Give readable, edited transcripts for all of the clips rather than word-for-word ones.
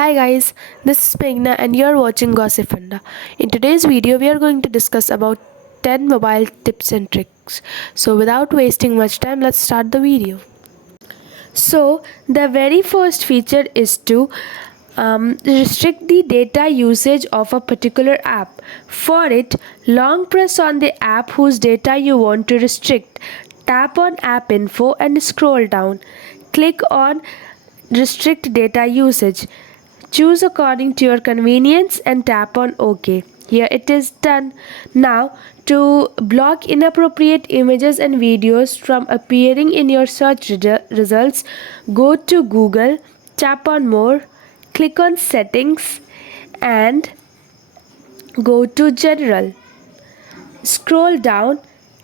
Hi guys, this is Meghna and you're watching Gossipfunda. In today's video, we are going to discuss about 10 mobile tips and tricks. So without wasting much time, let's start the video. So the very first feature is to restrict the data usage of a particular app. For it, long press on the app whose data you want to restrict. Tap on app info and scroll down. Click on restrict data usage. Choose according to your convenience and tap on OK. Here it is done. Now, to block inappropriate images and videos from appearing in your search results, go to Google, tap on More, click on Settings, and go to General. Scroll down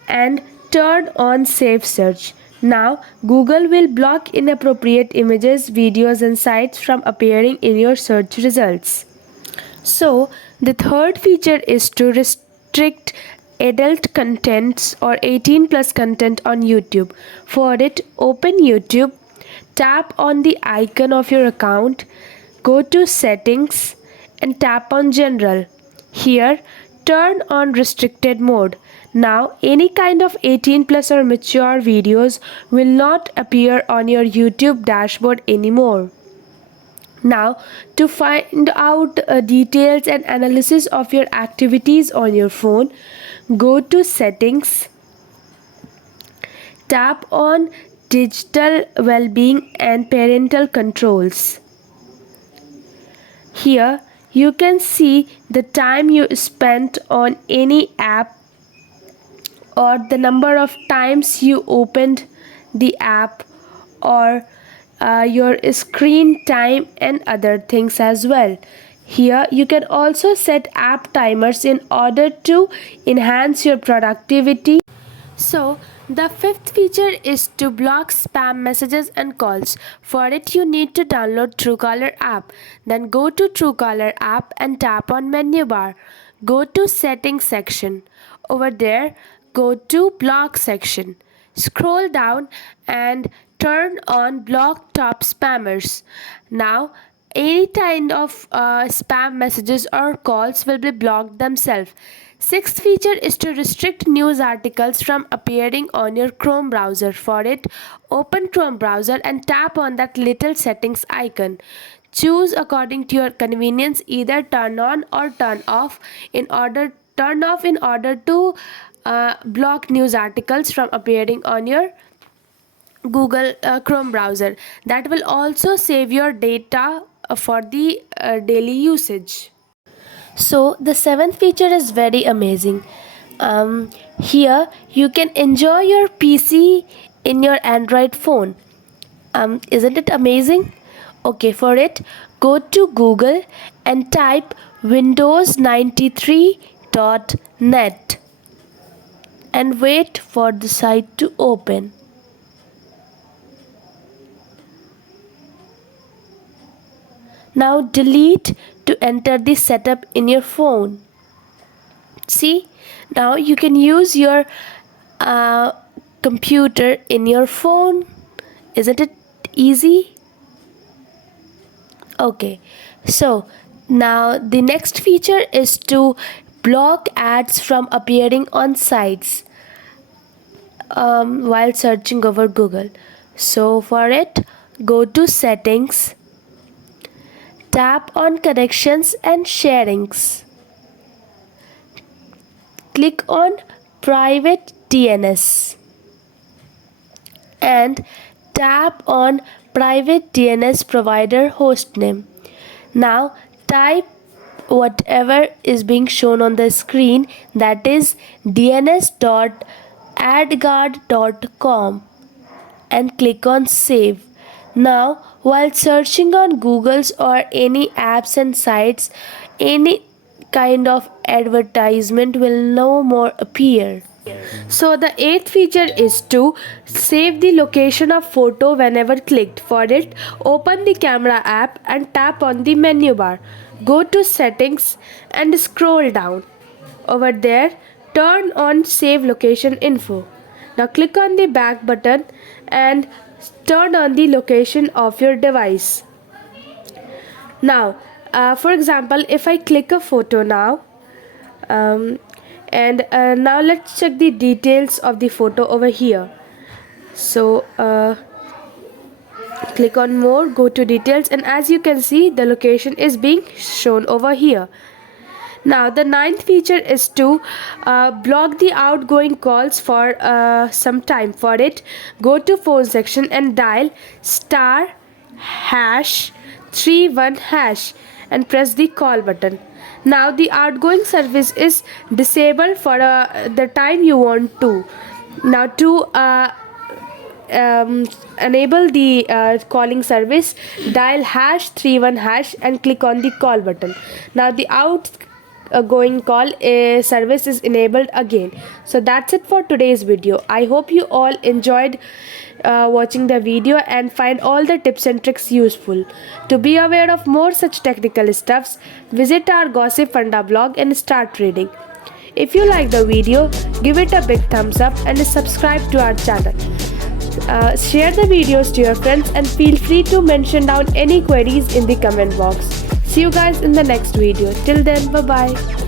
and turn on Save Search. Now, Google will block inappropriate images, videos, and sites from appearing in your search results. So, the third feature is to restrict adult contents or 18 plus content on YouTube. For it, open YouTube, tap on the icon of your account, go to Settings, and tap on General. Here, turn on restricted mode. Now, any kind of 18 plus or mature videos will not appear on your YouTube dashboard anymore. Now, to find out details and analysis of your activities on your phone, go to Settings, tap on Digital Wellbeing and Parental Controls. Here, you can see the time you spent on any app or the number of times you opened the app or your screen time and other things as well. Here you can also set app timers in order to enhance your productivity. So the fifth feature is to block spam messages and calls. For it, you need to download Truecaller app. Then go to Truecaller app and tap on menu bar. Go to settings section. Over there, go to block section. Scroll down and turn on block top spammers. Now, any kind of spam messages or calls will be blocked themselves. Sixth feature is to restrict news articles from appearing on your Chrome browser. For it, open Chrome browser and tap on that little settings icon. Choose according to your convenience, either turn on or turn off in order to block news articles from appearing on your Google Chrome browser. That will also save your data for the daily usage. So the seventh feature is very amazing. Here you can enjoy your PC in your Android phone. Isn't it amazing? Okay, for it, go to Google and type windows93.net and wait for the site to open. Now delete to enter the setup in your phone. See, now you can use your computer in your phone. Isn't it easy? Okay, so now the next feature is to block ads from appearing on sites while searching over Google. So for it, go to Settings, tap on Connections and Sharings. Click on Private DNS and tap on Private DNS Provider Hostname. Now type whatever is being shown on the screen, that is dns.adguard.com, and click on Save. Now, while searching on Google's or any apps and sites, any kind of advertisement will no more appear. So the eighth feature is to save the location of photo whenever clicked. For it, open the camera app and tap on the menu bar. Go to Settings and scroll down. Over there, turn on Save Location Info. Now click on the back button and turn on the location of your device. Now, for example, if I click a photo now, um, and now let's check the details of the photo over here. So click on more, go to details, and as you can see, the location is being shown over here. Now the ninth feature is to block the outgoing calls for some time. For it, go to phone section and dial star hash 31 hash and press the call button. Now the outgoing service is disabled for the time you want to. Now to enable the calling service, dial hash 31 hash and click on the call button. Now the outgoing call service is enabled again. So that's it for today's video. I hope you all enjoyed watching the video and find all the tips and tricks useful. To be aware of more such technical stuffs, visit our Gossipfunda blog and start reading. If you like the video, give it a big thumbs up and subscribe to our channel. Share the videos to your friends and feel free to mention down any queries in the comment box. See you guys in the next video. Till then, bye bye.